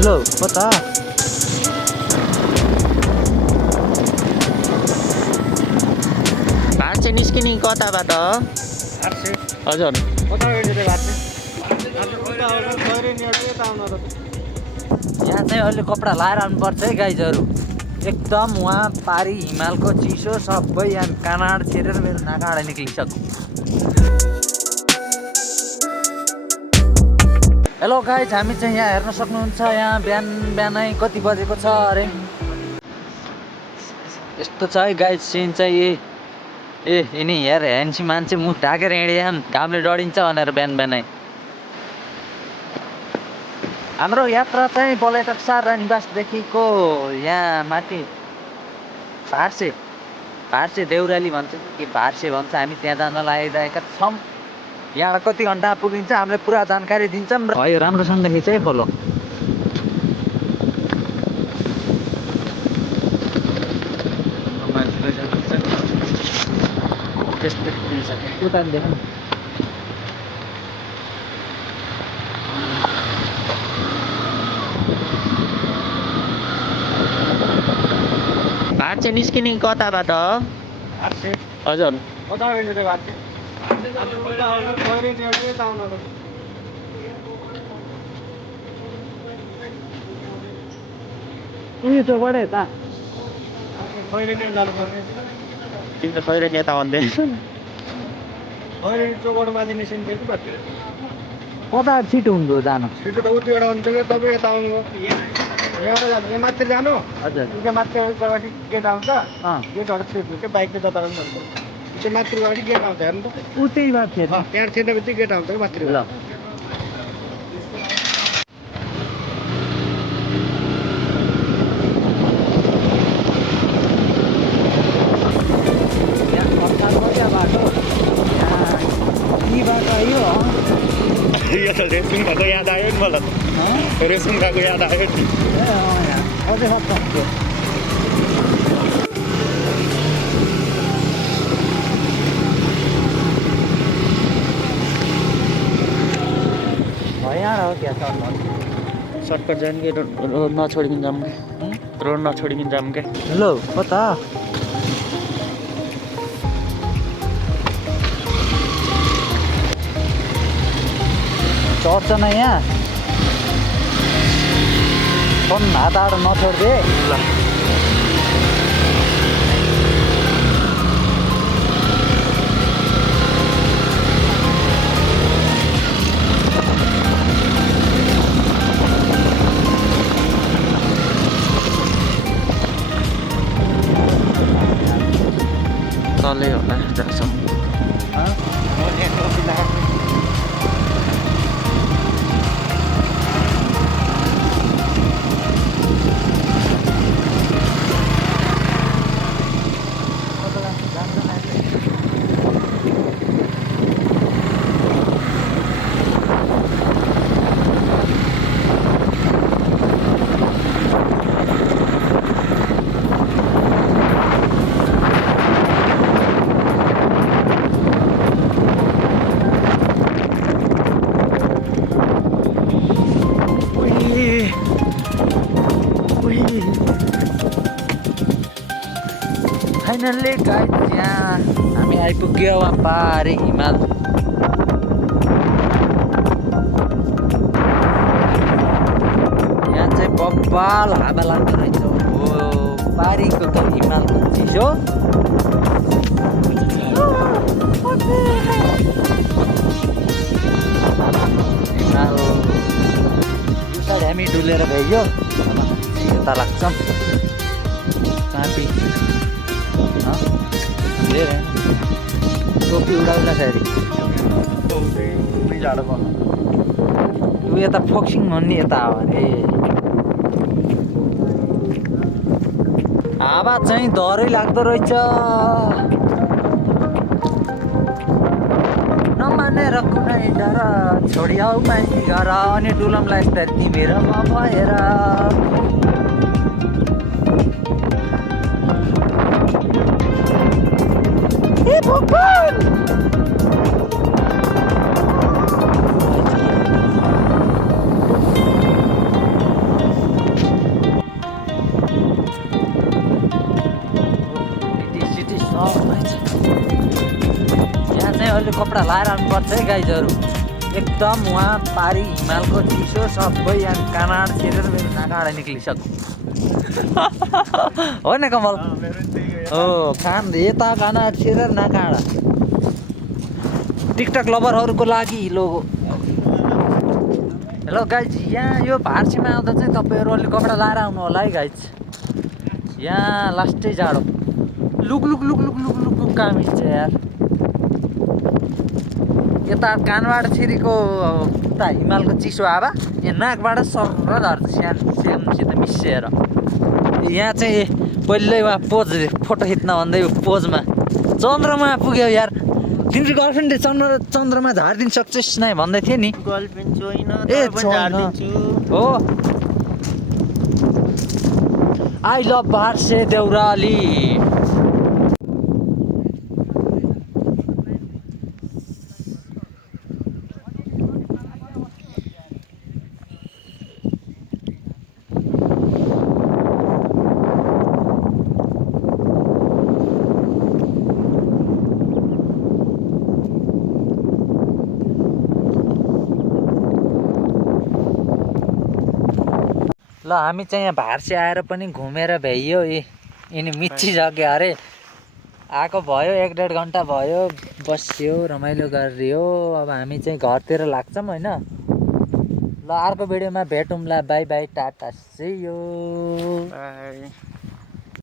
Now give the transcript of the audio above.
लो कता भात चाहिँ निस्किने कताबाट हजुर यहाँ चाहिँ अहिले कपडा लाएर आउनुपर्छ है गाइजहरू एकदम वहाँ पारी हिमालको चिसो सबै यहाँ कानाड छेरेर मेरो नाकाबाट निक्लिसक्यो हेलो गाइज हामी चाहिँ यहाँ हेर्न सक्नुहुन्छ यहाँ बिहानै कति बजेको छ अरे यस्तो छ है गाइज सिन चाहिँ यिनी हेर ह्यान्सी मान्छे मुख ढाकेर हिँडिया घामले डढिन्छ भनेर बिहानै हाम्रो यात्रा चाहिँ बलेटक सार निवासदेखिको यहाँ माथि भार्से देउराली भन्छ कि भार्से भन्छ हामी त्यहाँ जान लागिरहेका छौँ यहाँ कति घन्टा पुगिन्छ हामीले पुरा जानकारी दिन्छौँ र यो राम्रोसँग खिच है फलो उता देख भात चाहिँ निस्किने कताबाट हजुर उयो चोकबाट यता तिम्रो खैरेनी यता भन्दै चोकबाट माथि निस्किन्थ्यो कि बाटो कता छिटो हुँदो जानु छिटो त उति एउटा हुन्छ कि तपाईँ यता आउनुभयो यहाँ जानु माथि जानु हजुर त्यो माथि गेट आउँछ गेटबाट छिर्नु क्या बाइकले जता पनि जान्छ त्यो माथिबाट गेट आउँछ हेर्नु त उतै बात थियो त्यहाँ छिर्ने बित्तिकै गेट आउँछ कि माथि ल यो त रेसुङ भएको याद आयो नि मलाई रेसुङ गएको याद आयो नि यहाँ हो क्या सर्टकट जाने रोड नछोडिकन जाऊँ क्या रोड नछोडिकन जाऊँ क्या लो कता चढ्छ न यहाँ फोन हातबाट नछोड्दे ल तलै होला जहाँसम्म फाइनल्ली गाइज यहाँ हामी आइपुग्यो पारी हिमाल यहाँ चाहिँ बब्बाल हावा लाग्दो रहेछ हो पारीको त हिमालको चिसो हिमाल यो साइड हामी डुलेर भइगयो यता लाग्छौँ चाँपी टोपी उडाउला फेरि जाडो पर्नु ऊ यता फोक्सिङ भन्ने यता हो अरे हावा चाहिँ डरै लाग्दो रहेछ नमानेर कुनै डर छोडियाउ मान्छे घर अनि डुलमलाई यस्ता तिमीहरूमा भएर कपडा लाएर आउनुपर्छ है गाइजहरू। एकदम वहाँ पारी हिमालको चिसो सबै यहाँ कानाड छेरेर मेरो नाकाबाट निक्लिसक्यो। हो नि कमल? हो कान यता कानाड छेरेर नाकाबाट। टिकटक लभरहरूको लागि लोगो। हेलो गाइज, यहाँ यो भार्सीमा आउँदा चाहिँ तपाईँहरू अलि कपडा लाएर आउनु होला है गाइज। यहाँ लास्टै जाडो look look look look look look look कामिज छ यार। यता कानबाट छिरेको उता हिमालको चिसो हावा यहाँ नाकबाट सर्र झर्छ स्यामसित मिसिएर। यहाँ चाहिँ पहिल्यै उहाँ पोज फोटो खिच्न भन्दै पोजमा चन्द्रमा पुग्यो यार। तिम्रो गर्लफ्रेन्डले चन्द्रमा झारिदिनु सक्छस् नै भन्दै थियो नि। गर्लफ्रेन्ड छैन ए हो। I love Bharse Deurali. ल हामी चाहिँ यहाँ भार्से आएर पनि घुमेर भ्याइयो। यिनी मिचिसक्यो अरे। आएको भयो 1-1.5 घन्टा भयो, बस्यो रमाइलो गरियो। अब हामी चाहिँ घरतिर लाग्छौँ होइन। ल अर्को भिडियोमा भेटौँला। Bye bye tata see you.